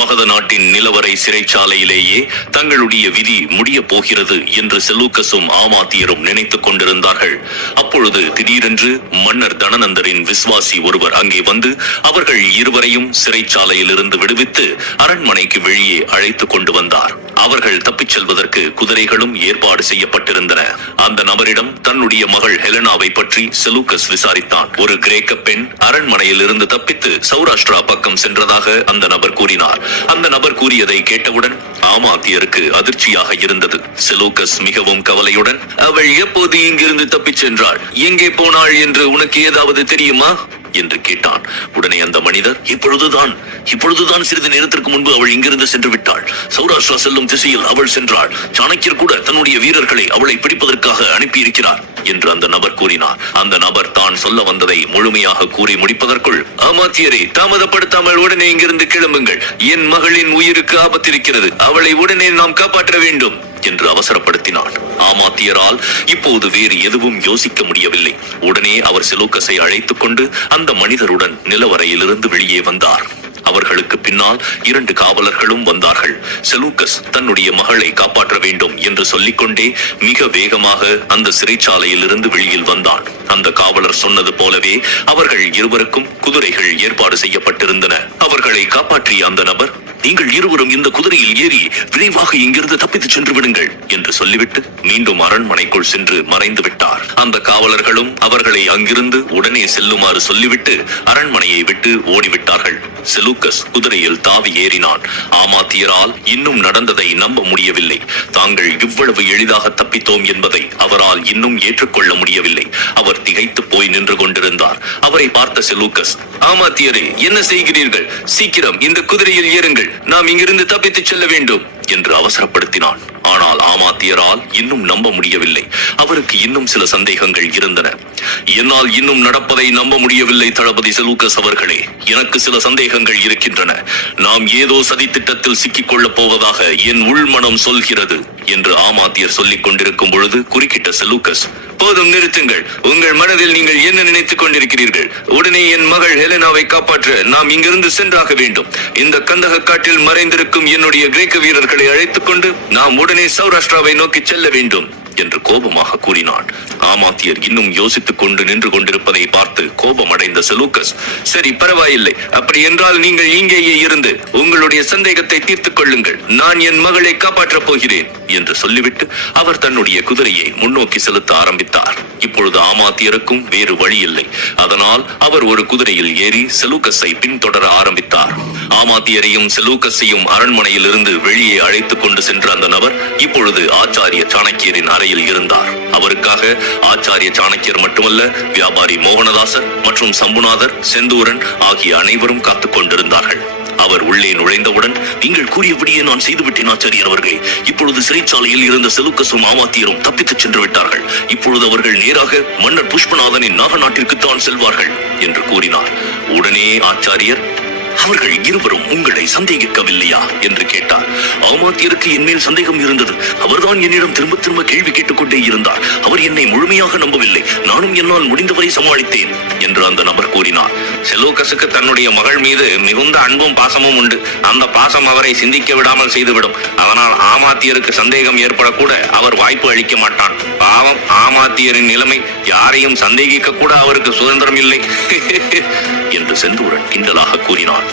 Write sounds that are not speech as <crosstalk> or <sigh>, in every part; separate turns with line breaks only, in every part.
மகத நாட்டின் நிலவரை சிறைச்சாலையிலேயே தங்களுடைய விதி முடியப் போகிறது என்று செலூக்கஸும் ஆமாத்தியரும் நினைத்துக் கொண்டிருந்தார்கள். அப்பொழுது திடீரென்று மன்னர் தனநந்தரின் விசுவாசி ஒருவர் அங்கே வந்து அவர்கள் இருவரையும் சிறைச்சாலையிலிருந்து விடுவித்து அரண்மனைக்கு வெளியே அழைத்துக் கொண்டு வந்தார். அவர்கள் தப்பிச் செல்வதற்கு குதிரைகளும் ஏற்பாடு செய்யப்பட்டிருந்தன. அந்த நபரிடம் தன்னுடைய மகள் ஹெலனாவை பற்றி செலூக்கஸ் விசாரித்தான். ஒரு கிரேக்க பெண் அரண்மனையில் இருந்து தப்பித்து சௌராஷ்டிரா பக்கம் சென்றதாக அந்த நபர் கூறினார். அந்த நபர் கூறியதை கேட்டவுடன் ஆமாத்தியருக்கு அதிர்ச்சியாக இருந்தது. செலூக்கஸ் மிகவும் கவலையுடன் அவள் எப்போது இங்கிருந்து தப்பிச் சென்றாள்? எங்கே போனாள் என்று உனக்கு ஏதாவது தெரியுமா? என்று கேட்டான். உடனே அந்த மனிதர் இப்பொழுதுதான் இப்பொழுதுதான் சிறிது நேரத்திற்கு முன்பு அவள் இங்கிருந்து சென்று விட்டாள். சௌராஷ்டிரா செல்லும் திசையில் அவள் சென்றாள். சாணக்கியர் கூட தன்னுடைய வீரர்களை அவளை பிடிப்பதற்காக அனுப்பியிருக்கிறார் என்று அந்த நபர் கூறினார். அந்த நபர் தான் சொல்ல வந்ததை முழுமையாக கூறி முடிப்பதற்குள் அமாத்தியரை தாமதப்படுத்தாமல் உடனே இங்கிருந்து கிளம்புங்கள். என் மகளின் உயிருக்கு ஆபத்திருக்கிறது. அவளை உடனே நாம் காப்பாற்ற வேண்டும். என்று அவசரப்படுத்தினான். ஆமாத்தியரால் இப்போது வேறு எதுவும் யோசிக்க முடியவில்லை. உடனே அவர் செலோக்கஸை அழைத்துக் கொண்டு அந்த மனிதருடன் நிலவரையிலிருந்து வெளியே வந்தார். அவர்களுக்கு பின்னால் இரண்டு காவலர்களும் வந்தார்கள். செலூக்கஸ் தன்னுடைய மகளை காப்பாற்ற வேண்டும் என்று சொல்லிக்கொண்டே மிக வேகமாக அந்த சிறைச்சாலையில் இருந்து வெளியில் வந்தான். அந்த காவலர் சொன்னது போலவே அவர்கள் இருவருக்கும் குதிரைகள் ஏற்பாடு செய்யப்பட்டிருந்தன. அவர்களை காப்பாற்றிய அந்த நபர் நீங்கள் இருவரும் இந்த குதிரையில் ஏறி விரைவாக இங்கிருந்து தப்பித்துச் சென்று விடுங்கள் என்று சொல்லிவிட்டு மீண்டும் அரண்மனைக்குள் சென்று மறைந்து விட்டார். அந்த காவலர்களும் அவர்களை அங்கிருந்து உடனே செல்லுமாறு சொல்லிவிட்டு அரண்மனையை விட்டு ஓடிவிட்டார்கள். செலூக்கஸ் குதிரையில் தாவி ஏறினான். ஆமாத்தியரால் இன்னும் நடந்ததை நம்ப முடியவில்லை. தாங்கள் இவ்வளவு எளிதாக தப்பித்தோம் என்பதை அவரால் இன்னும் ஏற்றுக்கொள்ள முடியவில்லை. அவர் திகைத்து போய் நின்று கொண்டிருந்தார். அவரை பார்த்த செலூக்கஸ் ஆமாத்தியரே என்ன செய்கிறீர்கள்? சீக்கிரம் இந்த குதிரையில் ஏறுங்கள். நாம் இங்கிருந்து தப்பித்துச் செல்ல வேண்டும் என்று அவசரப்படுத்தினான். ஆனால் ஆமாத்தியரால் இன்னும் நம்ப முடியவில்லை. அவருக்கு இன்னும் சில சந்தேகங்கள் இருந்தன. என்னால் இன்னும் நடப்பதை நம்ப முடியவில்லை தளபதி செலூக்கஸ் அவர்களே. எனக்கு சில சந்தேகங்கள் இருக்கின்றன. நாம் ஏதோ சதி திட்டத்தில் சிக்கிக் கொள்ளப் போவதாக என் உள்மனம் சொல்கிறது என்று ஆமாத்தியர் சொல்லிக் கொண்டிருக்கும் பொழுது குறுக்கிட்ட செலூக்கஸ் போதும் நிறுத்துங்கள். உங்கள் மனதில் நீங்கள் என்ன நினைத்துக் கொண்டிருக்கிறீர்கள்? உடனே என் மகள் ஹெலனாவை காப்பாற்ற. நாம் இங்கிருந்து சென்றாக வேண்டும். இந்த கந்தக காட்டில் மறைந்திருக்கும் என்னுடைய கிரேக்க வீரர்களை அழைத்துக் கொண்டு நாம் உடனே சௌராஷ்டிராவை நோக்கி செல்ல வேண்டும். என்று கோபமாக கூறினான். ஆமாத்தியர் இன்னும் யோசித்துக் கொண்டு நின்று கொண்டிருப்பதை பார்த்து கோபமடைந்த செலூக்கஸ் சரி பரவாயில்லை. அப்படி என்றால் நீங்கள் இங்கேயே இருந்து உங்களுடைய சந்தேகத்தை தீர்த்துக் கொள்ளுங்கள். நான் என் மகளை காப்பாற்றப் போகிறேன் என்று சொல்லிவிட்டு அவர் தன்னுடைய குதிரையை முன்னோக்கி செலுத்த ஆரம்பித்தார். இப்பொழுது ஆமாத்தியருக்கும் வேறு வழி இல்லை அதனால் அவர் ஒரு குதிரையில் ஏறி செலூக்கஸை பின்தொடர ஆரம்பித்தார். ஆமாத்தியரையும் செலூக்கஸையும் அரண்மனையில் இருந்து வெளியே அழைத்துக் கொண்டு சென்ற அந்த நபர் இப்பொழுது ஆச்சாரிய சாணக்கியரின் அறை அறையில் இருந்தார். அவருக்காக ஆச்சாரிய சாணக்கியர் மட்டுமல்ல வியாபாரி மோகனதாசர் மற்றும் சம்புநாதர் செந்தூரன் ஆகிய அனைவரும் காத்துக் கொண்டிருந்தார்கள். அவர் உள்ளே நுழைந்தவுடன் நீங்கள் கூறியபடியே நான் செய்துவிட்டேன் ஆச்சாரியர் அவர்களே. இப்பொழுது சிறைச்சாலையில் இருந்த செலுக்கசும் ஆமாத்தியரும் தப்பித்துச் சென்று விட்டார்கள். இப்பொழுது அவர்கள் நேராக மன்னர் புஷ்பநாதனின் நாக நாட்டிற்கு தான் செல்வார்கள் என்று கூறினார். உடனே ஆச்சாரியர் அவர்கள் இருவரும் உங்களை சந்தேகிக்கவில்லையா? என்று கேட்டார். ஆமாத்தியருக்கு என் மேல் சந்தேகம் இருந்தது. அவர்தான் என்னிடம் திரும்ப திரும்ப கேள்வி கேட்டுக்கொண்டே இருந்தார். அவர் என்னை முழுமையாக நம்பவில்லை. நானும் என்னால் முடிந்தவரை சமாளித்தேன் என்று அந்த நபர் கூறினார். செலோகஸுக்கு தன்னுடைய மகள் மீது மிகுந்த அன்பும் பாசமும் உண்டு. அந்த பாசம் அவரை சிந்திக்க விடாமல் செய்துவிடும். அதனால் ஆமாத்தியருக்கு சந்தேகம் ஏற்படக்கூட அவர் வாய்ப்பு அளிக்க மாட்டான் பாவம் ஆமாத்தியரின் நிலைமை யாரையும் சந்தேகிக்க கூட அவருக்கு சுதந்திரம் இல்லை. <laughs> என்று செந்தூரன் கிண்டலாக கூறினார்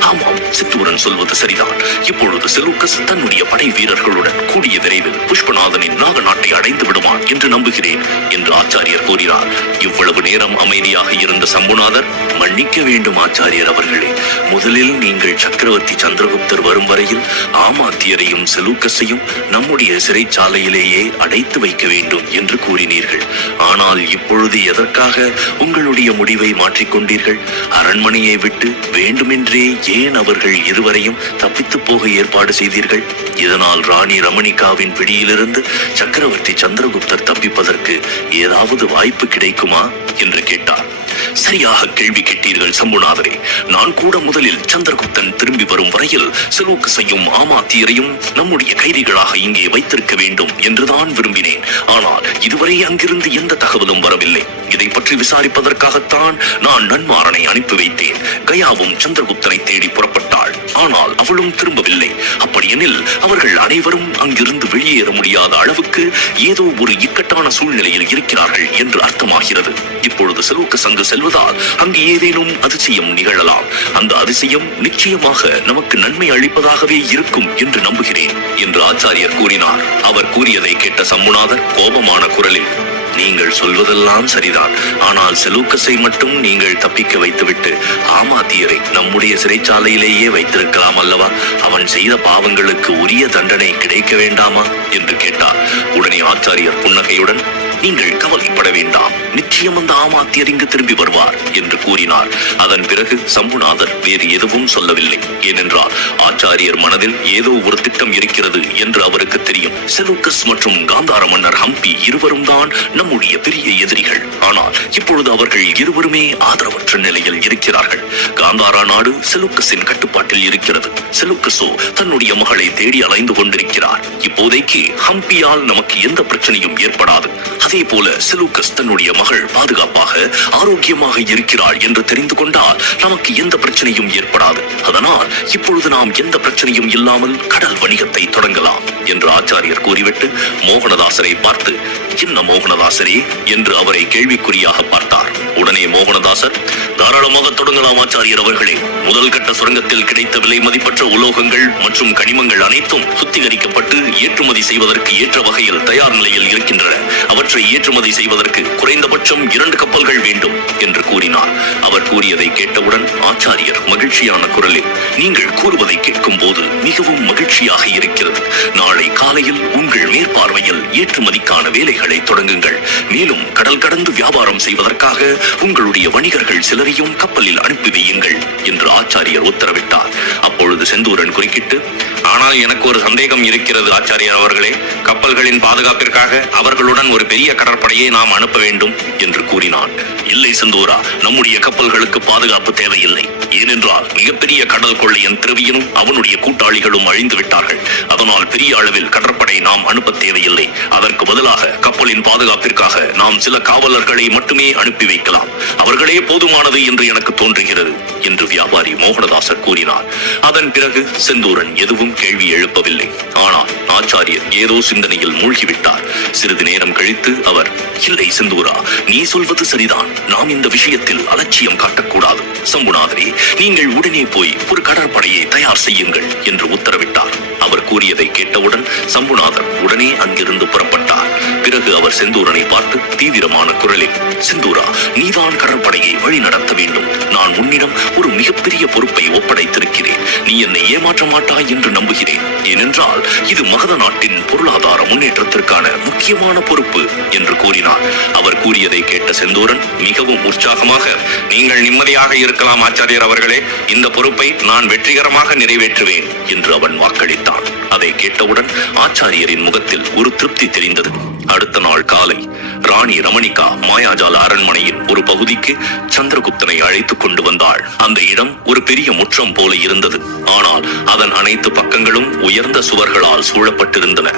ஆமாம் சித்தூரன் சொல்வது சரிதான். இப்பொழுது செலூக்கஸ் தன்னுடைய படை வீரர்களுடன் கூடிய விரைவில் புஷ்பநாதனின் நாக நாட்டை அடைந்து விடுவான் என்று நம்புகிறேன் என்று ஆச்சாரியர் கூறினார். இவ்வளவு நேரம் அமைதியாக இருந்த சம்புநாதர் மன்னிக்க வேண்டும் ஆச்சாரியர் அவர்களே. முதலில் நீங்கள் சக்கரவர்த்தி சந்திரகுப்தர் வரும் வரையில் ஆமாத்தியரையும் செலூக்கஸையும் நம்முடைய சிறைச்சாலையிலேயே அடைத்து வைக்க வேண்டும். என்று கூறினீர்கள். ஆனால் இப்பொழுது எதற்காக உங்களுடைய முடிவை மாற்றிக்கொண்டீர்கள்? அரண்மனையை விட்டு வேண்டுமென்றே ஏன் அவர்கள் இருவரையும் தப்பித்து போக ஏற்பாடு செய்தீர்கள்? இதனால் ராணி ரமணிகாவின் பிடியிலிருந்து சக்கரவர்த்தி சந்திரகுப்தர் தப்பிப்பதற்கு ஏதாவது வாய்ப்பு கிடைக்குமா? என்று கேட்டார். சரியாக கேள்வி கேட்டீர்கள் சம்புநாதரே. நான் கூட முதலில் சந்திரகுப்தன் திரும்பி வரும் வரையில் செலூக்கஸையும் ஆமாத்தியரையும் நம்முடைய கைதிகளாக இங்கே வைத்திருக்க வேண்டும் என்றுதான் விரும்பினேன். ஆனால் இதுவரை அங்கிருந்து எந்த தகவலும் வரவில்லை. இதை பற்றி விசாரிப்பதற்காகத்தான் நான் நன்மாறனை அனுப்பி வைத்தேன். கயாவும் சந்திரகுப்தனை தேடி புறப்பட்டாள். ஆனால் அவளும் திரும்பவில்லை. அப்படியெனில் அவர்கள் அனைவரும் அங்கிருந்து வெளியேற முடியாத அளவுக்கு ஏதோ ஒரு இக்கட்டான சூழ்நிலையில் இருக்கிறார்கள் என்று அர்த்தமாகிறது. இப்பொழுது செலோக்கு சங்க செல் செல்வதால் அங்கு ஏதேனும் அதிசயம் நிகழலாம். அந்த அதிசயம் நிச்சயமாக நமக்கு நன்மை அளிப்பதாகவே இருக்கும் என்று நம்புகிறேன் என்று ஆச்சாரியர் கூறினார். அவர் கூறியதை கேட்ட சம்முநாதர் கோபமான குரலில் நீங்கள் சொல்வதெல்லாம் சரிதான். ஆனால் செலூக்கஸை மட்டும் நீங்கள் தப்பிக்க வைத்துவிட்டு ஆமாத்தியரை நம்முடைய சிறைச்சாலையிலேயே வைத்திருக்கலாம் அல்லவா? அவன் செய்த பாவங்களுக்கு உரிய தண்டனை கிடைக்க வேண்டாமா? என்று கேட்டார். உடனே ஆச்சாரியர் புன்னகையுடன் நீங்கள் கவலைப்பட வேண்டாம். நிச்சயம் அந்த ஆமாத்தியர் இங்கு திரும்பி வருவார் என்று கூறினார். அதன் பிறகு சம்புநாதர் வேறு எதுவும் சொல்லவில்லை. ஏனென்றால் ஆச்சாரியர் மனதில் ஏதோ ஒரு திட்டம் இருக்கிறது என்று அவருக்கு தெரியும். செலூக்கஸ் மற்றும் காந்தார மன்னர் ஹம்பி இருவரும் தான் நம்முடைய பெரிய எதிரிகள். ஆனால் இப்பொழுது அவர்கள் இருவருமே ஆதரவற்ற நிலையில் இருக்கிறார்கள். காந்தாரா நாடு செலூக்கஸின் கட்டுப்பாட்டில் இருக்கிறது. செலூக்கஸோ தன்னுடைய மகளை தேடி அலைந்து கொண்டிருக்கிறார். இப்போதைக்கு ஹம்பியால் நமக்கு எந்த பிரச்சனையும் ஏற்படாது. அதே போல செலூக்கஸ் தன்னுடைய மகள் பாதுகாப்பாக ஆரோக்கியமாக இருக்கிறாள் என்று தெரிந்து கொண்டால் நமக்கு எந்த பிரச்சனையும் ஏற்படாது. அதனால் இப்பொழுது நாம் எந்த பிரச்சனையும் இல்லாமல் கடல் வணிகத்தை தொடங்கலாம் என்று ஆச்சாரியர் கூறிவிட்டு மோகனதாசரை பார்த்து சின்ன மோகனதாசரே? என்று அவரை கேள்விக்குறியாக பார்த்தார். உடனே மோகனதாசர் தாராளமாக தொடங்கலாம் ஆச்சாரியர் அவர்களே. முதல் கட்ட சுரங்கத்தில் கிடைத்த விலை மதிப்பற்ற உலோகங்கள் மற்றும் கனிமங்கள் அனைத்தும் சுத்திகரிக்கப்பட்டு ஏற்றுமதி செய்வதற்கு ஏற்ற வகையில் தயார் நிலையில் இருக்கின்றன. அவற்றை ஏற்றுமதி செய்வதற்கு குறைந்தபட்சம் இரண்டு கப்பல்கள் வேண்டும் என்று கூறினார். அவர் கூறியதை கேட்டவுடன் ஆச்சாரியர் மகிழ்ச்சியான குரலில் நீங்கள் கூறுவதை கேட்கும் போது மிகவும் மகிழ்ச்சியாக இருக்கிறது. நாளை காலையில் உங்கள் மேற்பார்வையில் ஏற்றுமதிக்கான வேலைகளை தொடங்குங்கள். மேலும் கடல் கடந்து வியாபாரம் செய்வதற்காக உங்களுடைய வணிகர்கள் சிலரையும் கப்பலில் அனுப்பி வையுங்கள் என்று ஆச்சாரியர் உத்தரவிட்டார். அப்பொழுது செந்தூரன் குறுக்கிட்டு ஆனால் எனக்கு ஒரு சந்தேகம் இருக்கிறது ஆச்சாரியர் அவர்களே. கப்பல்களின் பாதுகாப்பிற்காக அவர்களுடன் ஒரு பெரிய கடற்படையை நாம் அனுப்ப வேண்டும் என்று கூறினான். இல்லை செந்தூரா நம்முடைய கப்பல்களுக்கு பாதுகாப்பு தேவையில்லை. ஏனென்றால் மிகப்பெரிய கடல் கொள்ளையன் திருவியனும் அவனுடைய கூட்டாளிகளும் அழிந்து விட்டார்கள். அதனால் பெரிய அளவில் கடற்படை நாம் அனுப்ப தேவையில்லை. அதற்கு பதிலாக கப்பலின் பாதுகாப்பிற்காக நாம் சில காவலர்களை மட்டுமே அனுப்பி வைக்கலாம். அவர்களே போதுமானது என்று எனக்கு தோன்றுகிறது என்று வியாபாரி மோகனதாசர் கூறினார். அதன் பிறகு செந்தூரன் எதுவும் கேள்வி எழுப்பவில்லை. ஆனால் ஆச்சாரியர் ஏதோ சிந்தனையில் மூழ்கிவிட்டார். சிறிது நேரம் கழித்து அவர் இல்லை செந்தூரா நீ சொல்வது சரிதான். நாம் இந்த விஷயத்தில் அலட்சியம் காட்டக்கூடாது. சம்புநாதரே நீங்கள் உடனே போய் ஒரு கடற்படையை தயார் செய்யுங்கள் என்று உத்தரவிட்டார். அவர் கூறியதை கேட்டவுடன் சம்புநாதன் உடனே அங்கிருந்து புறப்பட்டார். பிறகு அவர் செந்தூரனை பார்த்து தீவிரமான குரலில் செந்தூரா நீதான் கடற்படையை வழி நடத்த வேண்டும். நான் உன்னிடம் ஒரு மிகப்பெரிய பொறுப்பை ஒப்படைத்திருக்கிறேன். நீ என்னை ஏமாற்ற மாட்டாய் என்று நம்புகிறேன். ஏனென்றால் இது மகத நாட்டின் பொருளாதார முன்னேற்றத்திற்கான முக்கியமான பொறுப்பு என்று கூறினார். அவர் கூறியதை கேட்ட செந்தூரன் மிகவும் உற்சாகமாக நீங்கள் நிம்மதியாக இருக்கலாம் ஆச்சாரியர் அவர்களே. இந்த பொறுப்பை நான் வெற்றிகரமாக நிறைவேற்றுவேன் என்று அவன் வாக்களித்தான். அதை கேட்டவுடன் ஆச்சாரியரின் முகத்தில் ஒரு திருப்தி தெரிந்தது. அடுத்த நாள் காலை ராணி ரமணிகா மாயாஜால அரண்மனையின் ஒரு பகுதிக்கு சந்திரகுப்தனை அழைத்துக் கொண்டு வந்தாள். அந்த இடம் ஒரு பெரிய முற்றம் போல இருந்தது. ஆனால் அதன் அனைத்து பக்கங்களும் உயர்ந்த சுவர்களால் சூழப்பட்டிருந்தன.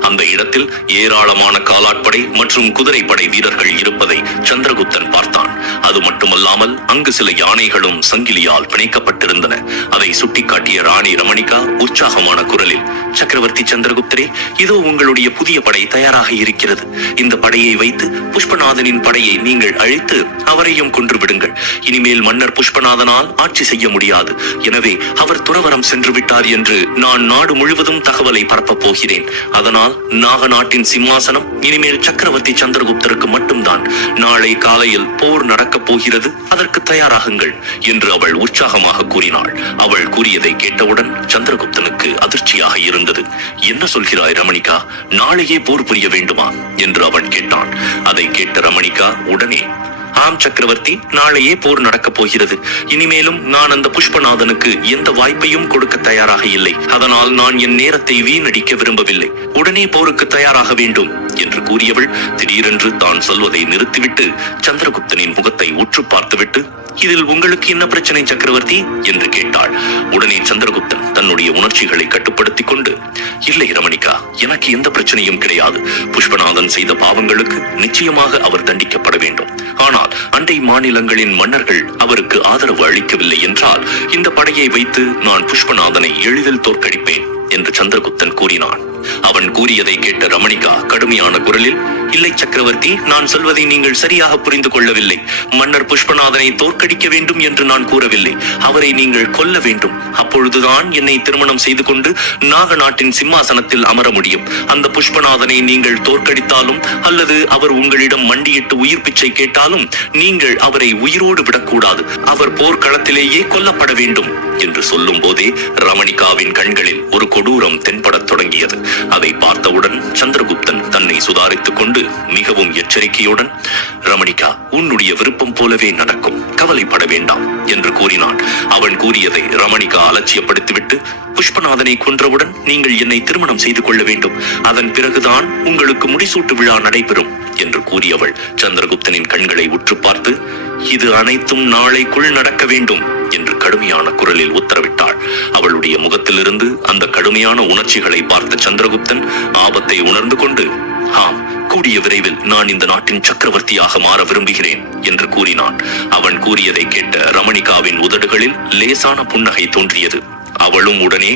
அந்த இடத்தில் ஏராளமான காலாட்படை மற்றும் குதிரைப்படை வீரர்கள் இருப்பதை சந்திரகுப்தன் பார்த்தான். அது மட்டுமல்லாமல் அங்கு சில யானைகளும் சங்கிலியால் பிணைக்கப்பட்டிருந்தன. அதை சுட்டிக்காட்டிய ராணி ரமணிகா உற்சாகமான குரலில் சக்கரவர்த்தி சந்திரகுப்தரே இதோ உங்களுடைய புதிய படை தயாராக இருக்கிறது. இந்த படையை வைத்து புஷ்பநாதனின் படையை நீங்கள் அழித்து அவரையும் கொன்று விடுங்கள். இனிமேல் மன்னர் புஷ்பநாதனால் ஆட்சி செய்ய முடியாது. எனவே அவர் துறவரம் சென்று விட்டார் என்று நான் நாடு முழுவதும் தகவலை பரப்பப் போகிறேன். அதனால் நாக நாட்டின் சிம்மாசனம் இனிமேல் சக்கரவர்த்தி சந்திரகுப்தருக்கு மட்டும்தான். நாளை காலையில் போர் நடக்கப் போகிறது? அதற்கு தயாராகுங்கள் என்று அவள் உற்சாகமாக கூறினாள். அவள் கூறியதை கேட்டவுடன் சந்திரகுப்தனுக்கு அதிர்ச்சியாக இருந்தது. என்ன சொல்கிறாய் ரமணிகா? நாளையே போர் புரிய வேண்டுமா? என்று அவன் கேட்டான். அதை கேட்ட ரமணிகா உடனே. ஆம் சக்கரவர்த்தி நாளையே போர் நடக்கப் போகிறது. இனிமேலும் நான் அந்த புஷ்பநாதனுக்கு எந்த வாய்ப்பையும் கொடுக்க தயாராக இல்லை. அதனால் நான் என் நேரத்தை வீணடிக்க விரும்பவில்லை. உடனே போருக்கு தயாராக வேண்டும் என்று கூறியவள் திடீரென்று தான் சொல்வதை நிறுத்திவிட்டு சந்திரகுப்தனின் முகத்தை உற்று பார்த்துவிட்டு இதில் உங்களுக்கு என்ன பிரச்சனை சக்கரவர்த்தி? என்று கேட்டாள். உடனே சந்திரகுப்தன் தன்னுடைய உணர்ச்சிகளை கட்டுப்படுத்திக் கொண்டு இல்லை ரமணிகா எனக்கு எந்த பிரச்சனையும் கிடையாது. புஷ்பநாதன் செய்த பாவங்களுக்கு நிச்சயமாக அவர் தண்டிக்கப்பட வேண்டும். ஆனால் அண்டை மாநிலங்களின் மன்னர்கள் அவருக்கு ஆதரவு அளிக்கவில்லை என்றால் இந்த படையை வைத்து நான் புஷ்பநாதனை எளிதில் தோற்கடிப்பேன் என்று சந்திரகுப்தன் கூறினான். அவன் கூறியதை கேட்ட ரமணிகா கடுமையான குரலில் இல்லை சக்கரவர்த்தி நான் சொல்வதை நீங்கள் சரியாக புரிந்து கொள்ளவில்லை. மன்னர் புஷ்பநாதனை தோற்கடிக்க வேண்டும் என்று நான் கூறவில்லை. அவரை நீங்கள் கொல்ல வேண்டும். அப்பொழுதுதான் என்னை திருமணம் செய்து கொண்டு நாக நாட்டின் சிம்மாசனத்தில் அமர முடியும். அந்த புஷ்பநாதனை நீங்கள் தோற்கடித்தாலும் அல்லது அவர் உங்களிடம் மண்டியிட்டு உயிர் பிச்சை கேட்டாலும் நீங்கள் அவரை உயிரோடு விடக்கூடாது. அவர் போர்க்களத்திலேயே கொல்லப்பட வேண்டும் என்று சொல்லும் போதே ரமணிகாவின் கண்களில் எச்சரிக்கையுடன் ரமணிகா உன்னுடைய விருப்பம் போலவே நடக்கும். கவலைப்பட வேண்டாம் என்று கூறினான். அவன் கூறியதை ரமணிகா அலட்சியப்படுத்திவிட்டு புஷ்பநாதனை கொன்றவுடன் நீங்கள் என்னை திருமணம் செய்து கொள்ள வேண்டும். அதன் பிறகுதான் உங்களுக்கு முடிசூட்டு விழா நடைபெறும் என்று கூறியவள் சந்திரகுப்தனின் கண்களை உற்று பார்த்து இது அனைத்தும் நாளைக்குள் நடக்க வேண்டும் என்று கடுமையான குரலில் உத்தரவிட்டாள். அவளுடைய முகத்திலிருந்து அந்த கடுமையான உணர்ச்சிகளை பார்த்த சந்திரகுப்தன் ஆபத்தை உணர்ந்து கொண்டு ஆம் கூடிய விரைவில் நான் இந்த நாட்டின் சக்கரவர்த்தியாக மாற விரும்புகிறேன் என்று கூறினான். அவன் கூறியதை கேட்ட ரமணிகாவின் உதடுகளில் லேசான புன்னகை தோன்றியது. அவளும் உடனே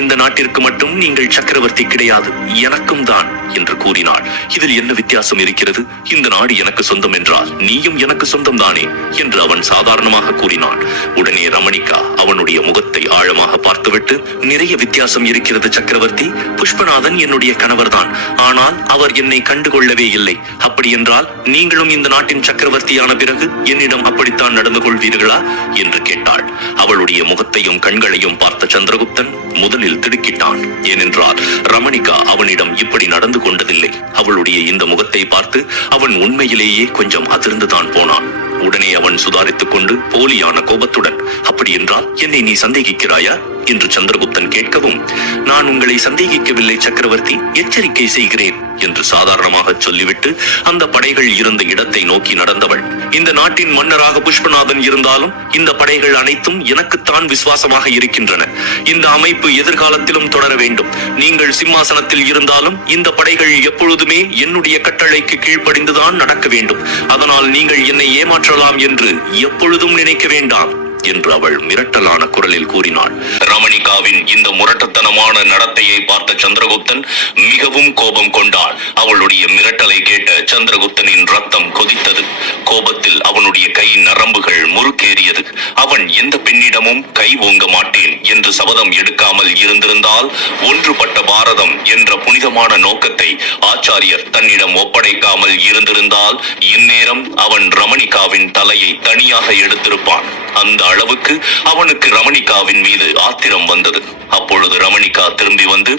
இந்த நாட்டிற்கு மட்டும் நீங்கள் சக்கரவர்த்தி கிடையாது எனக்கும் தான் என்று கூறினாள். இதில் என்ன வித்தியாசம் இருக்கிறது? இந்த நாடு எனக்கு சொந்தம் என்றால் நீயும் எனக்கு சொந்தம் தானே? என்று அவன் சாதாரணமாக கூறினான். உடனே ரமணிகா அவனுடைய முகத்தை ஆழமாக பார்த்துவிட்டு நிறைய வித்தியாசம் இருக்கிறது சக்கரவர்த்தி. புஷ்பநாதன் என்னுடைய கணவர்தான். ஆனால் அவர் என்னை கண்டுகொள்ளவே இல்லை. அப்படி என்றால் நீங்களும் இந்த நாட்டின் சக்கரவர்த்தியான பிறகு என்னிடம் அப்படித்தான் நடந்து கொள்வீர்களா? என்று கேட்டாள். அவளுடைய முகத்தையும் கண்களையும் பார்த்து சந்திரகுப்தன் முதலில் திடுக்கிட்டான். ஏனென்றால் ரமணிகா அவனிடம் இப்படி நடந்து கொண்டதில்லை. அவளுடைய இந்த முகத்தை பார்த்து அவன் உண்மையிலேயே கொஞ்சம் அதிர்ந்துதான் போனான். உடனே அவன் சுதாரித்துக் கொண்டு போலியான கோபத்துடன் அப்படி என்றால் என்னை நீ சந்தேகிக்கிறாயா? என்று சந்திரகுப்தன் கேட்கவும் நான் உங்களை சந்தேகிக்கவில்லை சக்கரவர்த்தி. எச்சரிக்கை செய்கிறேன் என்று சாதாரணமாக சொல்லிவிட்டு அந்த படைகள் இருந்த இடத்தை நோக்கி நடந்தவள். இந்த நாட்டின் மன்னராக புஷ்பநாதன் இருந்தாலும் இந்த படைகள் அனைத்தும் எனக்குத்தான் விசுவாசமாக இருக்கின்றன. இந்த அமைப்பு எதிர்காலத்திலும் தொடர வேண்டும். நீங்கள் சிம்மாசனத்தில் இருந்தாலும் இந்த படைகள் எப்பொழுதுமே என்னுடைய கட்டளைக்கு கீழ்ப்படிந்துதான் நடக்க வேண்டும். அதனால் நீங்கள் என்னை மாற்றலாம் என்று எப்பொழுதும் நினைக்க வேண்டாம். என்று அவள் மிரட்டலான குரலில் கூறினாள். ரமணிகாவின் இந்த முரட்டத்தனமான நடத்தையை பார்த்த சந்திரகுப்தன் மிகவும் கோபம் கொண்டாள். அவளுடைய மிரட்டலை கேட்ட சந்திரகுப்தனின் ரத்தம் கொதித்தது. கோபத்தில் அவனுடைய கை நரம்புகள் முறுக்கேறியது. அவன் எந்த பெண்ணிடமும் கை ஓங்க மாட்டேன் என்று சபதம் எடுக்காமல் இருந்திருந்தால் ஒன்றுபட்ட பாரதம் என்ற புனிதமான நோக்கத்தை ஆச்சாரியர் தன்னிடம் ஒப்படைக்காமல் இருந்திருந்தால் இந்நேரம் அவன் ரமணிகாவின் தலையை தனியாக எடுத்திருப்பான். அந்த அளவுக்கு அவனுக்கு ரமணிகாவின் மீது ஆத்திரம் வந்தது. அப்பொழுது ரமணிகா திரும்பி வந்து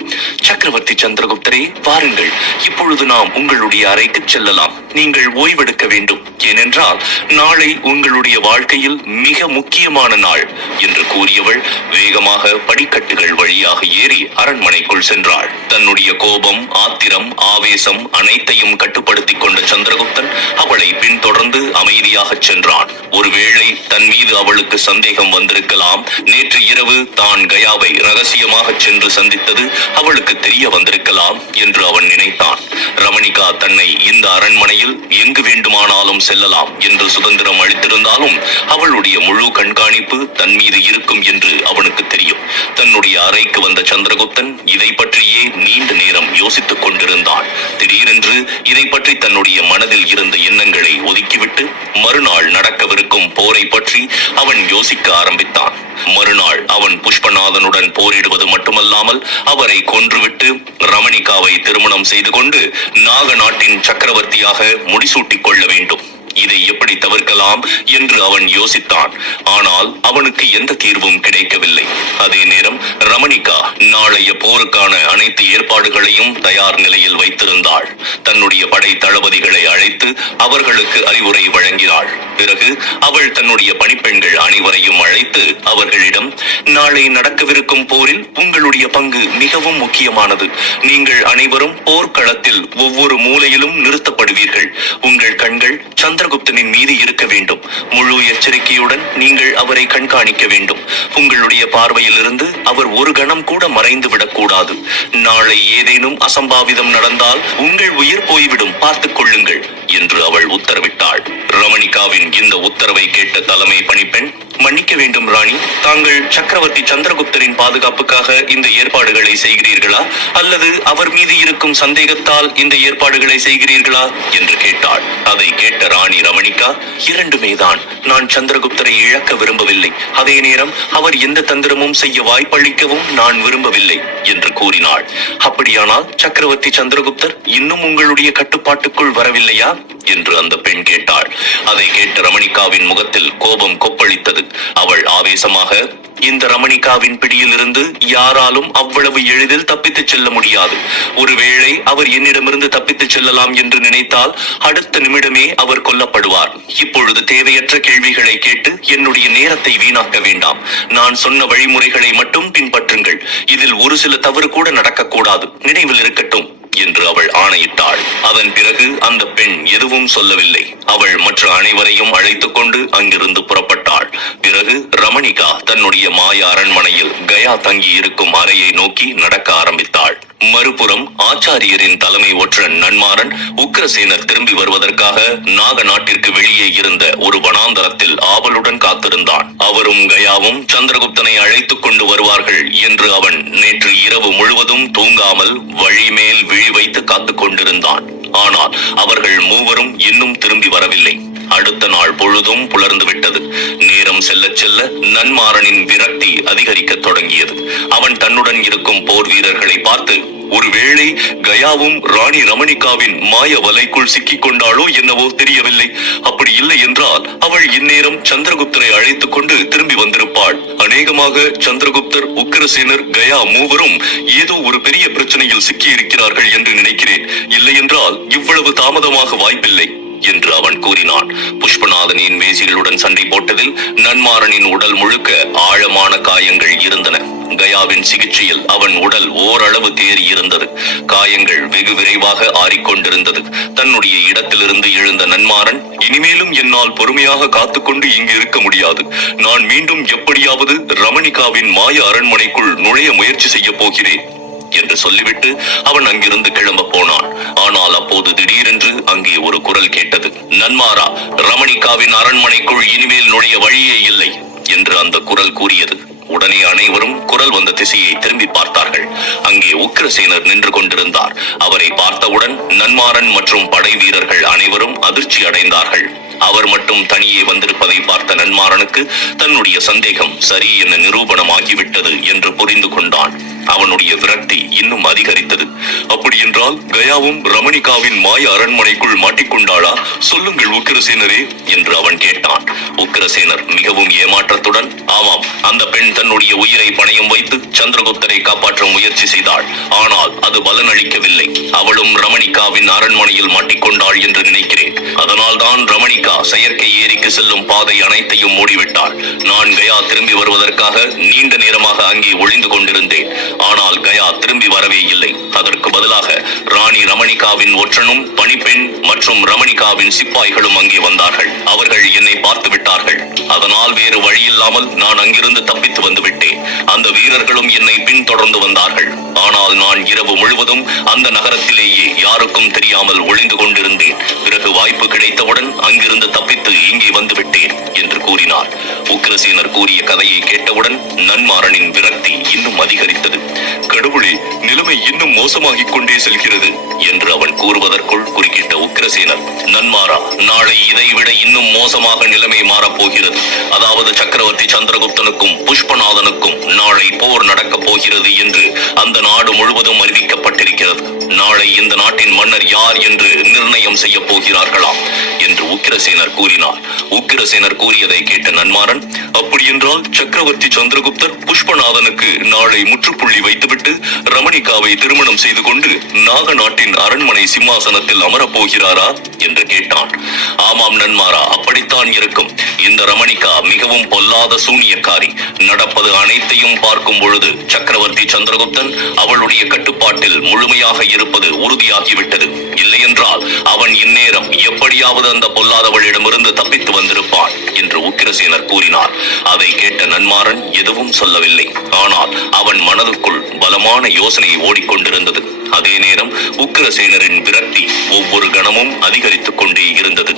சக்கரவர்த்தி சந்திரகுப்தரே வாருங்கள். இப்பொழுது நாம் உங்களுடைய அறைக்கு செல்லலாம். நீங்கள் ஓய்வெடுக்க வேண்டும். ஏனென்றால் நாளை உங்களுடைய வாழ்க்கையில் மிக முக்கியமான நாள் என்று கூறியவள் வேகமாக படிக்கட்டுகள் வழியாக ஏறி அரண்மனைக்குள் சென்றாள். தன்னுடைய கோபம் ஆத்திரம் ஆவேசம் அனைத்தையும் கட்டுப்படுத்திக் கொண்ட சந்திரகுப்தன் அவளை பின்தொடர்ந்து அமைதியாக சென்றான். ஒருவேளை தன் மீது அவளுக்கு சந்தேகம் வந்திருக்கலாம். நேற்று இரவு தான் கயாவை ரகசியமாக சென்று சந்தித்தது அவளுக்கு தெரிய வந்திருக்கலாம் என்று அவன் நினைத்தான். ரமணிகா தன்னை இந்த அரண்மனையில் எங்கு வேண்டுமானாலும் செல்லலாம் என்று சுதந்திரம் அளித்திருந்தாலும் அவளுடைய முழு கண்காணிப்பு தன் மீது இருக்கும் என்று அவனுக்கு தெரியும். தன்னுடைய அறைக்கு வந்த சந்திரகுப்தன் இதை பற்றியே நீண்ட நேரம் யோசித்துக் கொண்டிருந்தான். திடீரென்று இதை பற்றி தன்னுடைய மனதில் இருந்த எண்ணங்களை ஒதுக்கிவிட்டு மறுநாள் நடக்கவிருக்கும் போரை பற்றி அவன் யோசிக்க ஆரம்பித்தான். மறுநாள் அவன் புஷ்பநாதனுடன் போரிடுவது மட்டுமல்லாமல் அவரை கொன்றுவிட்டு ரமணிகாவை திருமணம் செய்து கொண்டு நாக நாட்டின் சக்கரவர்த்தியாக முடிசூட்டிக் கொள்ள வேண்டும். இதை எப்படி தவிர்க்கலாம் என்று அவன் யோசித்தான். ஆனால் அவனுக்கு எந்த தீர்வும் கிடைக்கவில்லை. அதே நேரம் ரமணிகா நாளைய போருக்கான அனைத்து ஏற்பாடுகளையும் தயார் நிலையில் வைத்திருந்தாள். தன்னுடைய படை தளபதிகளை அழைத்து அவர்களுக்கு அறிவுரை வழங்கினாள். பிறகு அவள் தன்னுடைய பணிப்பெண்கள் அனைவரையும் அழைத்து அவர்களிடம் நாளை நடக்கவிருக்கும் போரில் உங்களுடைய பங்கு மிகவும் முக்கியமானது. நீங்கள் அனைவரும் போர்க்களத்தில் ஒவ்வொரு மூலையிலும் நிறுத்தப்படுவீர்கள். உங்கள் கண்கள் சந்திர சந்திரகுப்தனின் மீது இருக்க வேண்டும். முழு எச்சரிக்கையுடன் நீங்கள் அவரை கண்காணிக்க வேண்டும். உங்களுடைய பார்வையில் இருந்து அவர் ஒரு கணம் கூட மறைந்து விடக்கூடாது. நாளை ஏதேனும் அசம்பாவிதம் நடந்தால் உங்கள் உயிர் போய்விடும். பார்த்துக் கொள்ளுங்கள் என்று அவள் உத்தரவிட்டாள். ரமணிகாவின் இந்த உத்தரவை கேட்ட தலைமை பணிப்பெண் மன்னிக்க வேண்டும் ராணி. தாங்கள் சக்கரவர்த்தி சந்திரகுப்தரின் பாதுகாப்புக்காக இந்த ஏற்பாடுகளை செய்கிறீர்களா? அல்லது அவர் மீது இருக்கும் சந்தேகத்தால் இந்த ஏற்பாடுகளை செய்கிறீர்களா? என்று கேட்டாள். அதை கேட்ட ராணி ரமணிகா இரண்டுமேதான் நான் சந்திரகுப்தரை இழக்க விரும்பவில்லை. அதே நேரம் அவர் எந்த தந்திரமும் செய்ய வாய்ப்பளிக்கவும் நான் விரும்பவில்லை என்று கூறினாள். அப்படியானால் சக்கரவர்த்தி சந்திரகுப்தர் இன்னும் உங்களுடைய கட்டுப்பாட்டுக்குள் வரவில்லையா? என்று அந்த பெண் கேட்டாள். அதை கேட்ட ரமணிகாவின் முகத்தில் கோபம் கொப்பளித்தது. அவள் ஆவேசமாக இந்த ரமணிகாவின் பிடியிலிருந்து யாராலும் அவ்வளவு எளிதில் தப்பித்துச் செல்ல முடியாது. ஒருவேளை அவர் என்னிடமிருந்து தப்பித்துச் செல்லலாம் என்று நினைத்தால் அடுத்த நிமிடமே அவர் கொல்லப்படுவார். இப்பொழுது தேவையற்ற கேள்விகளை கேட்டு என்னுடைய நேரத்தை வீணாக்க வேண்டாம். நான் சொன்ன வழிமுறைகளை மட்டும் பின்பற்றுங்கள். இதில் ஒரு சில தவறு கூட நடக்கக்கூடாது. நினைவில் இருக்கட்டும். என்று அவள் ஆணையிட்டாள். அதன் பிறகு அந்த பெண் எதுவும் சொல்லவில்லை. அவள் மற்ற அனைவரையும் அழைத்துக் கொண்டு அங்கிருந்து புறப்பட்டாள். பிறகு ரமணிகா தன்னுடைய மாய அரண்மனையில் கயா தங்கி இருக்கும் அறையை நோக்கி நடக்க ஆரம்பித்தாள். மறுபுறம் ஆச்சாரியரின் தலைமை ஒற்றன் நன்மாறன் உக்ரசேனர் திரும்பி வருவதற்காக நாக நாட்டிற்கு வெளியே இருந்த ஒரு வனாந்தரத்தில் ஆவலுடன் காத்திருந்தான். அவரும் கயாவும் சந்திரகுப்தனை அழைத்துக் கொண்டு வருவார்கள் என்று அவன் நேற்று இரவு முழுவதும் தூங்காமல் வழிமேல் விழி வைத்து காத்துக் கொண்டிருந்தான். ஆனால் அவர்கள் மூவரும் இன்னும் திரும்பி வரவில்லை. அடுத்த நாள் பொழுதும் புலர்ந்து விட்டது. நேரம் செல்ல செல்ல நன்மாறனின் விரக்தி அதிகரிக்கத் தொடங்கியது. அவன் தன்னுடன் இருக்கும் போர் வீரர்களை பார்த்து ஒருவேளை கயாவும் ராணி ரமணிகாவின் மாய வலைக்குள் சிக்கிக் கொண்டாளோ என்னவோ தெரியவில்லை. அப்படி இல்லை என்றால் அவள் இந்நேரம் சந்திரகுப்தரை அழைத்துக் கொண்டு திரும்பி வந்திருப்பாள். அநேகமாக சந்திரகுப்தர் உக்கிரசேனர் கயா மூவரும் ஏதோ ஒரு பெரிய பிரச்சனையில் சிக்கி இருக்கிறார்கள் என்று நினைக்கிறேன். இல்லை என்றால் இவ்வளவு தாமதமாக வாய்ப்பில்லை. என்று அவன் கூறினான். புஷ்பநாதனின் வேசிகளுடன் சண்டை போட்டதில் நன்மாறனின் உடல் முழுக்க ஆழமான காயங்கள் இருந்தன. கயாவின் சிகிச்சையில் அவன் உடல் ஓரளவு தேறி இருந்தது காயங்கள் வெகு விரைவாக ஆறிக்கொண்டிருந்தது. தன்னுடைய இடத்திலிருந்து எழுந்த நன்மாறன் இனிமேலும் என்னால் பொறுமையாக காத்துக்கொண்டு இங்கு இருக்க முடியாது. நான் மீண்டும் எப்படியாவது ரமணிகாவின் மாய அரண்மனைக்குள் நுழைய முயற்சி செய்ய போகிறேன். என்று சொல்லிவிட்டு அவன் அங்கிருந்து கிளம்ப போனான். ஆனால் அப்போது திடீரென்று அங்கே ஒரு குரல் கேட்டது. நன்மாரா ரமணிகாவின் அரண்மனைக்குள் இனிமேல் நுழைய வழியே இல்லை என்று அந்த குரல் கூறியது. உடனே அனைவரும் குரல் வந்த திசையை திரும்பி பார்த்தார்கள். அங்கே உக்கிரசேனர் நின்று கொண்டிருந்தார். அவரை பார்த்தவுடன் நன்மாறன் மற்றும் படை வீரர்கள் அனைவரும் அதிர்ச்சி அடைந்தார்கள். அவர் மட்டும் தனியே வந்திருப்பதை பார்த்த நன்மாறனுக்கு தன்னுடைய சந்தேகம் சரி என நிரூபணமாகிவிட்டது என்று புரிந்து கொண்டான். அவனுடைய விரக்தி இன்னும் அதிகரித்தது. அப்படி என்றால் கயாவும் ரமணிகாவின் மாய அரண்மனைக்குள் மாட்டிக்கொண்டாளா? சொல்லுங்கள் உக்கிரசேனரே என்று அவன் கேட்டான். உக்கிரசேனர் மிகவும் ஏமாற்றத்துடன் ஆமாம் அந்த பெண் தன்னுடைய உயிரை பணையம் வைத்து சந்திரகுப்தரை காப்பாற்ற முயற்சி செய்தாள். ஆனால் அது பலனளிக்கவில்லை அவளும் ரமணிகாவின் அரண்மனையில் மாட்டிக்கொண்டாள் என்று நினைக்கிறேன். அதனால்தான் ரமணிகா செயற்கை ஏரிக்கு செல்லும் பாதை அனைத்தையும் மூடிவிட்டாள். நான் கயா திரும்பி வருவதற்காக நீண்ட நேரமாக அங்கே ஒளிந்து கொண்டிருந்தேன். ஆனால் கயா திரும்பி வரவே இல்லை. அதற்கு பதிலாக ராணி ரமணிகாவின் ஒற்றனும் பணிப்பெண் மற்றும் ரமணிகாவின் சிப்பாய்களும் அங்கே வந்தார்கள். அவர்கள் என்னை பார்த்து விட்டார்கள். அதனால் வேறு வழியில்லாமல் நான் அங்கிருந்து தப்பித்து வந்து விட்டேன். அந்த வீரர்களும் என்னை பின்தொடர்ந்து வந்தார்கள். ஆனால் நான் இரவு முழுவதும் அந்த நகரத்திலேயே யாருக்கும் தெரியாமல் ஒளிந்து கொண்டிருந்தேன். பிறகு வாய்ப்பு கிடைத்தவுடன் அங்கிருந்து தப்பித்து இங்கே வந்து விட்டேன் என்று கூறினார். உக்கிரசேனர் கூறிய கதையை கேட்டவுடன் நன்மாறனின் விரக்தி இன்னும் அதிகரித்தது. கடவுளே நிலைமை இன்னும் மோசமாகிக் கொண்டே செல்கிறது என்று அவன் கூறுவதற்குள் குறுக்கிட்ட உக்கிரசேனர் நன்மாரா நாளை இதைவிட இன்னும் மோசமாக நிலைமை மாறப்போகிறது அதாவது சக்கரவர்த்தி சந்திரகுப்தனுக்கும் புஷ்பநாதனுக்கும் நாளை போர் நடக்கப் போகிறது என்று அந்த நாடு முழுவதும் அறிவிக்கப்பட்டிருக்கிறது. நாளை இந்த நாட்டின் மன்னர் யார் என்று நிர்ணயம் செய்ய போகிறார்களாம் என்று உக்கிரசேனர் கூறினார். உக்கிரசேனர் கூறியதை கேட்ட நன்மாறன் அப்படியென்றால் சக்கரவர்த்தி சந்திரகுப்தர் புஷ்பநாதனுக்கு நாளை முற்றுப்புள்ளி வைத்துவிட்டு ரமணிகாவை திருமணம் செய்து கொண்டு நாக நாட்டின் அரண்மனை சிம்மாசனத்தில் அமரப் போகிறாரா என்று கேட்டான். ஆமாம் நன்மாரா அப்படித்தான் இருக்கும். இந்த ரமணிகா மிகவும் பொல்லாத சூனியக்காரி. நடப்பது அனைத்தையும் பார்க்கும் பொழுது சக்கரவர்த்தி சந்திரகுப்தன் அவளுடைய கட்டுப்பாட்டில் முழுமையாக இருப்பது உறுதியாகிவிட்டது. இல்லையென்றால் அவன் இந்நேரம் எப்படியாவது அந்த பொல்லாதவளிடமிருந்து தப்பித்து வந்திருப்பான் என்று உக்கிரசேனர் கூறினார். அதை கேட்ட நன்மாறன் எதுவும் சொல்லவில்லை. ஆனால் அவன் மனதுக்குள் பலமான யோசனை ஓடிக்கொண்டிருந்தது. அதே நேரம் உக்கிரசேனரின் விரக்தி ஒவ்வொரு கணமும் அதிகரித்துக் கொண்டே இருந்தது.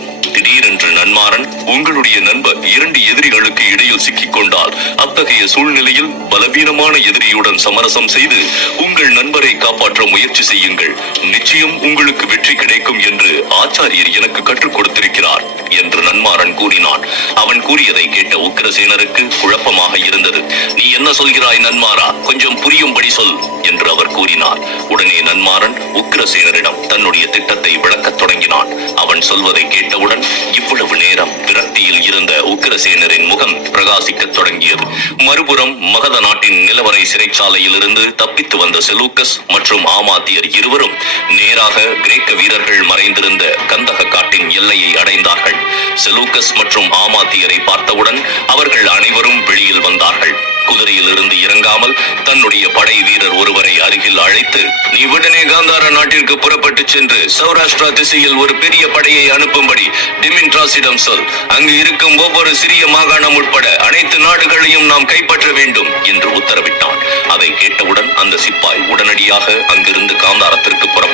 திடீரென்று நன்மாறன் உங்களுடைய நண்பர் இரண்டு எதிரிகளுக்கு இடையில் சிக்கிக் கொண்டால் அத்தகைய சூழ்நிலையில் பலவீனமான எதிரியுடன் சமரசம் செய்து உங்கள் நண்பரை காப்பாற்ற முயற்சி செய்யுங்கள். நிச்சயம் உங்களுக்கு வெற்றி கிடைக்கும் என்று ஆச்சாரியர் எனக்கு கற்றுக் கொடுத்திருக்கிறார் என்று நன்மாறன் கூறினான். அவன் கூறியதை கேட்ட உக்கிரசேனருக்கு குழப்பமாக இருந்தது. நீ என்ன சொல்கிறாய் நன்மாரா கொஞ்சம் புரியும்படி சொல் என்று அவர் கூறினார். உடனே நன்மாறன் உக்கிரசேனரிடம் தன்னுடைய திட்டத்தை விளக்கத் தொடங்கினான். அவன் சொல்வதை கேட்டவுடன் இவ்வளவு நேரம் விரக்தியில் இருந்த உக்கிரசேனரின் முகம் பிரகாசிக்கத் தொடங்கியது. மறுபுறம் மகத நாட்டின் நிலவரை சிறைச்சாலையில் இருந்து தப்பித்து வந்த செலூக்கஸ் மற்றும் ஆமாத்தியர் இருவரும் நேராக கிரேக்க வீரர்கள் மறைந்திருந்த கந்தக காட்டின் எல்லையை அடைந்தார்கள். செலூக்கஸ் மற்றும் ஆமாத்தியரை பார்த்தவுடன் அவர்கள் அனைவரும் வெளியில் வந்தார்கள். குதிரையிலிருந்து இறங்காமல் தன்னுடைய படை வீரர் ஒருவரை அருகில் அழைத்து நீ உடனே காந்தார நாட்டிற்கு புறப்பட்டு சென்று சௌராஷ்டிரா திசையில் ஒரு பெரிய படையை அனுப்பும்படி டிமின்ட்ராசிடம் சொல். அங்கு இருக்கும் ஒவ்வொரு சிறிய மாகாணம் உட்பட அனைத்து நாடுகளையும் நாம் கைப்பற்ற வேண்டும் என்று உத்தரவிட்டான். அதை கேட்டவுடன் அந்த சிப்பாய் உடனடியாக அங்கிருந்து காந்தாரத்திற்கு புறப்பட்டான்.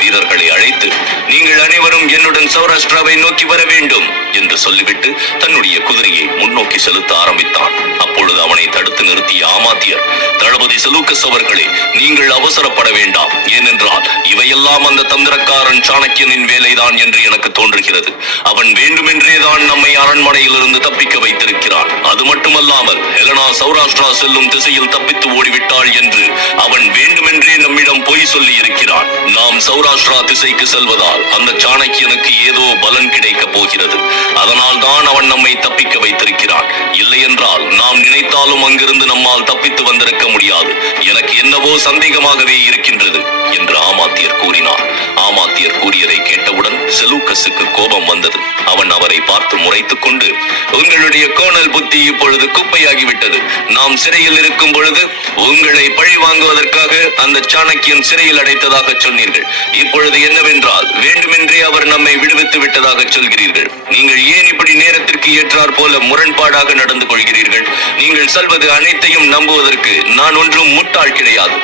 வீரர்களை அழைத்து நீங்கள் அனைவரும் என்னுடன் சௌராஷ்டிராவை நோக்கி வர வேண்டும் என்று சொல்லிவிட்டு தன்னுடைய குதிரையை முன்னோக்கி செலுத்த ஆரம்பித்தான். அப்பொழுது அவனை தடுத்து நிறுத்திய ஆமாத்தியர் தளபதி செலூக்கஸ் அவர்களே நீங்கள் அவசரப்பட வேண்டாம். ஏனென்றால் இவையெல்லாம் அந்த தந்திரக்காரன் சாணக்கியனின் வேலைதான் என்று எனக்கு தோன்றுகிறது. அவன் வேண்டுமென்றே தான் நம்மை அரண்மனையிலிருந்து தப்பிக்க வைத்திருக்கிறான். அது மட்டுமல்லாமல் ஹெலனா சௌராஷ்டிரா செல்லும் திசையில் தப்பித்து ஓடிவிட்டாள் என்று அவன் வேண்டுமென்றே நம்மிடம் பொய் சொல்லி இருக்கிறான் நாம் சௌராஷ்டிரா திசைக்கு செல்வதால் அந்த சாணக்கியனுக்கு ஏதோ பலன் கிடைக்கப் போகிறது. அதனால் தான் அவன் நம்மை தப்பிக்க வைத்திருக்கிறான். இல்லை என்றால் நாம் நினைத்தாலும் அங்கிருந்து நம்மால் தப்பித்து வந்திருக்க முடியாது. எனக்கு என்னவோ சந்தேகமாகவே இருக்கின்றது என்று ஆமாத்தியர் கூறினார். ஆமாத்தியர் கூறியதை கேட்டவுடன் செலூக்கஸுக்கு கோபம் வந்தது. அவன் அவரை பார்த்து முறைத்துக் கொண்டு உங்களுடைய கோணல் புத்தி இப்பொழுது குப்பையாகிவிட்டது. நாம் சிறையில் இருக்கும் பொழுது உங்களை பழி வாங்குவதற்காக அந்த சாணக்கியன் சிறையில் அடைத்ததாக சொன்னீர்கள். இப்பொழுது என்னவென்றால் வேண்டுமென்றே அவர் நம்மை விடுவித்து விட்டதாக சொல்கிறீர்கள். நீங்கள் ஏன் இப்படி நேரத்திற்கு ஏற்றார் போல முரண்பாடாக நடந்து கொள்கிறீர்கள்? நீங்கள் சொல்வது அனைத்தையும் நம்புவதற்கு நான் ஒன்றும் முட்டாள் கிடையாது.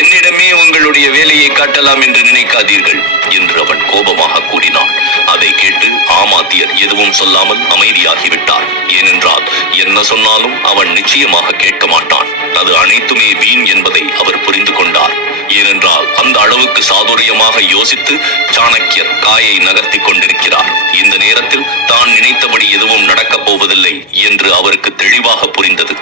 என்னிடமே உங்களுடைய வேலையை காட்டலாம் என்று நினைக்காதீர்கள் என்று அவன் கோபமாக கூறினான். அதை கேட்டு ஆமாத்தியர் எதுவும் சொல்லாமல் அமைதியாகிவிட்டார். ஏனென்றால் என்ன சொன்னாலும் அவன் நிச்சயமாக கேட்க மாட்டான். அது அனைத்துமே வீண் என்பதை அவர் புரிந்து கொண்டார். ஏனென்றால் அந்த அளவுக்கு சாதுரியமாக யோசித்து சாணக்கியர் காயை நகர்த்தி கொண்டிருக்கிறார். இந்த நேரத்தில் தான் நினைத்தபடி எதுவும் நடக்கப் போவதில்லை என்று அவருக்கு தெளிவாக புரிந்தது.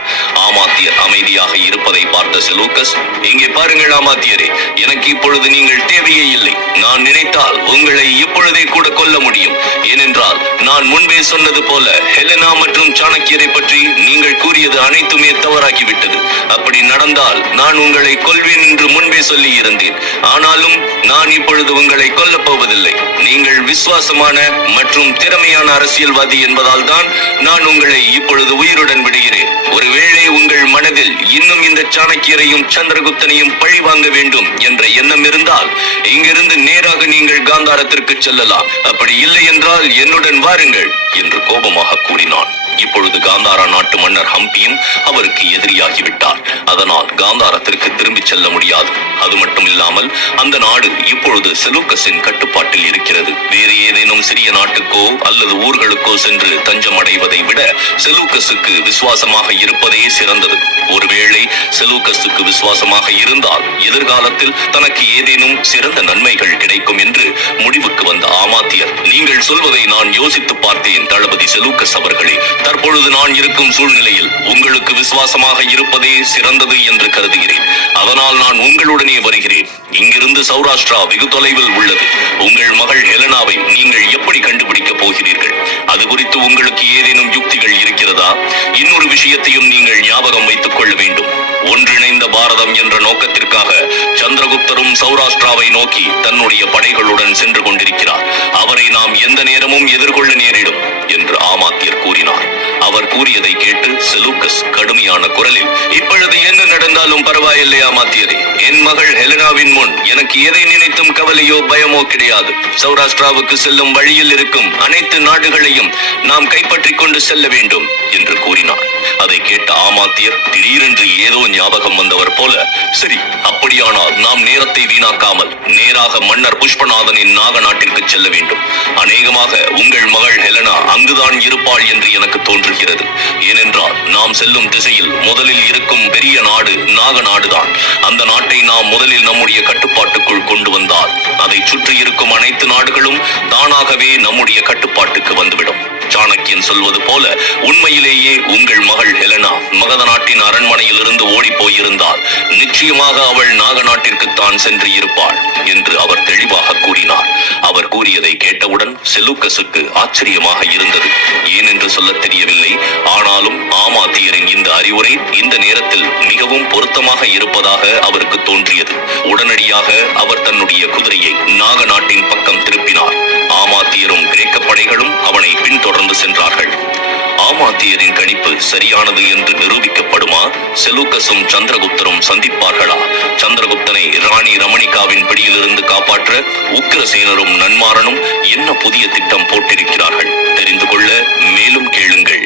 ஆமாத்தியர் அமைதியாக இருப்பதை பார்த்த செலூக்கஸ் இங்கே பாருங்கள் ஆமாத்தியரே எனக்கு இப்பொழுது நீங்கள் தேவையே இல்லை. நான் நினைத்தால் உங்களை இப்பொழுதே கூட கொல்ல முடியும். ஏனென்றால் நான் முன்பே சொன்னது போல ஹெலனா மற்றும் சாணக்கியரை பற்றி நீங்கள் கூறியது அனைத்துமே தவறாகிவிட்டது. அப்படி நடந்தால் நான் உங்களை கொல்வேன் என்று முன்பே சொல்லி இருந்தேன். ஆனாலும் நான் இப்பொழுது உங்களை கொல்லப் போவதில்லை. நீங்கள் விசுவாசமான மற்றும் திறமையான அரசியல்வாதி என்பதால் தான் நான் உங்களை இப்பொழுது உயிருடன் விடுகிறேன். ஒருவேளை உங்கள் மனதில் இன்னும் இந்த சாணக்கியரையும் சந்திரகுப்தனையும் பழி வாங்க வேண்டும் என்ற எண்ணம் இருந்தால் இங்கிருந்து நேராக நீங்கள் காந்தாரத்திற்கு செல்லலாம். அப்படி இல்லை என்றால் என்னுடன் வாருங்கள் என்று கோபமாக கூறினான். இப்பொழுது காந்தாரா நாட்டு மன்னர் ஹம்பியும் அவருக்கு எதிரியாகிவிட்டார். அதனால் காந்தாரத்திற்கு திரும்பி செல்ல முடியாது. அது மட்டும் இல்லாமல் அந்த நாடு இப்பொழுது செலூக்கஸின் கட்டுப்பாட்டில் இருக்கிறது. வேறு ஏதேனும் சிறிய நாட்டுக்கோ அல்லது ஊர்களுக்கோ சென்று தஞ்சம் அடைவதை விட செலூக்கஸுக்கு விசுவாசமாக இருப்பதே சிறந்தது. ஒருவேளை செலூக்கஸுக்கு விசுவாசமாக இருந்தால் எதிர்காலத்தில் தனக்கு ஏதேனும் சிறந்த நன்மைகள் கிடைக்கும் என்று முடிவுக்கு வந்த ஆமாத்தியர். நீங்கள் சொல்வதை நான் யோசித்து பார்த்தேன் தளபதி செலூக்கஸ் அவர்களே. தற்பொழுது நான் இருக்கும் சூழ்நிலையில் உங்களுக்கு விசுவாசமாக இருப்பதே சிறந்தது என்று கருதுகிறேன். அதனால் நான் உங்களுடனே வருகிறேன். இங்கிருந்து சௌராஷ்டிரா வெகு தொலைவில் உள்ளது. உங்கள் மகள் ஹெலனாவை நீங்கள் எப்படி கண்டுபிடிக்கப் போகிறீர்கள்? அது குறித்து உங்களுக்கு ஏதேனும் யுக்திகள் இருக்கிறது? இன்னொரு விஷயத்தையும் நீங்கள் ஞாபகம் வைத்துக் கொள்ள வேண்டும். ஒன்றிணைந்த பாரதம் என்ற நோக்கத்திற்காக சந்திரகுப்தரும் சௌராஷ்டிராவை நோக்கி தன்னுடைய படைகளுடன் சென்று கொண்டிருக்கிறார். அவரை நாம் எந்த நேரமும் எதிர்கொள்ள நேரிடும் என்று ஆமாத்தியர் கூறினார். அவர் கூறியதை கேட்டு செலூக்கஸ் கடுமையான குரலில் இப்பொழுது என்ன நடந்தாலும் பரவாயில்லை ஆமாத்தியரே. என் மகள் ஹெலனாவின் முன் எனக்கு எதை நினைத்தும் கவலையோ பயமோ கிடையாது. சௌராஷ்டிராவுக்கு செல்லும் வழியில் இருக்கும் அனைத்து நாடுகளையும் நாம் கைப்பற்றிக் கொண்டு செல்ல வேண்டும். என்று கூறினார் அதை கேட்ட ஆமாத்தியர் திடீரென்று ஏதோ ஞாபகம் வந்தவர் போல சரி அப்படியானால் நாம் நேரத்தை வீணாக்காமல் நேராக மன்னர் புஷ்பநாதனின் நாக நாட்டிற்கு செல்ல வேண்டும். அநேகமாக உங்கள் மகள் ஹெலனா அங்குதான் இருப்பாள் என்று எனக்கு தோன்றுகிறது. ஏனென்றால் நாம் செல்லும் திசையில் முதலில் இருக்கும் பெரிய நாடு நாக நாடுதான். அந்த நாட்டை நாம் முதலில் நம்முடைய கட்டுப்பாட்டுக்குள் கொண்டு வந்தால் அதை சுற்றி இருக்கும் அனைத்து நாடுகளும் தானாகவே நம்முடைய கட்டுப்பாட்டுக்கு வந்துவிடும். சாணக்கியன் சொல்வது போல உண்மையிலேயே உங்கள் மகள் ஹெலனா மகத நாட்டின் அரண்மனையில் இருந்து ஓடி போயிருந்தால் நிச்சயமாக அவள் நாக நாட்டிற்குத்தான் சென்று இருப்பாள் என்று அவர் தெளிவாக கூறினார். அவர் கூறியதை கேட்டவுடன் செலுக்கசுக்கு ஆச்சரியமாக இருந்தது. ஏனென்று சொல்லத் தெரியவில்லை. ஆனாலும் ஆமாத்தியரின் இந்த அறிவுரை இந்த நேரத்தில் மிகவும் பொருத்தமாக இருப்பதாக அவருக்கு தோன்றியது. உடனடியாக அவர் தன்னுடைய குதிரையை நாக நாட்டின் பக்கம் திருப்பினார். ஆமாத்தியரும் கிரேக்க படைகளும் அவனை பின்தொடர்ந்து சென்றார்கள். ஆமாத்தியரின் கணிப்பு சரியானது என்று நிரூபிக்கப்படுமா? செலூக்கஸும் சந்திரகுப்தரும் சந்திப்பார்களா? சந்திரகுப்தனை ராணி ரமணிகாவின் பிடியிலிருந்து காப்பாற்ற உக்கிரசேனரும் நன்மாறனும் என்ன புதிய திட்டம் போட்டிருக்கிறார்கள்? தெரிந்து கொள்ள மேலும் கேளுங்கள்.